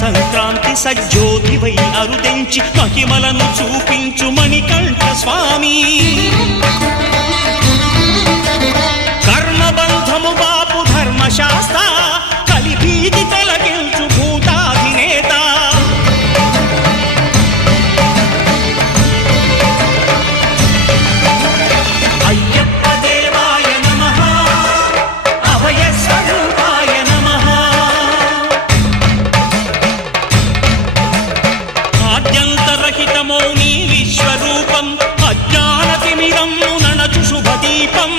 సంక్రాంతి సజ్జోతివై అరుదెంచి మహిమలను చూపించు మణికంఠ స్వామి. కర్మబంధము బాపు ధర్మశాస్త్ర కలిభీతి తొలగించు భూతాధినేత. అయ్యప్ప దేవాయ నమః, అభయ స్వరూపాయ నమః. ఆద్యంతరహితమో నీ విశ్వరూపం, అజ్ఞానతిమిరము నణచు శుభదీపం.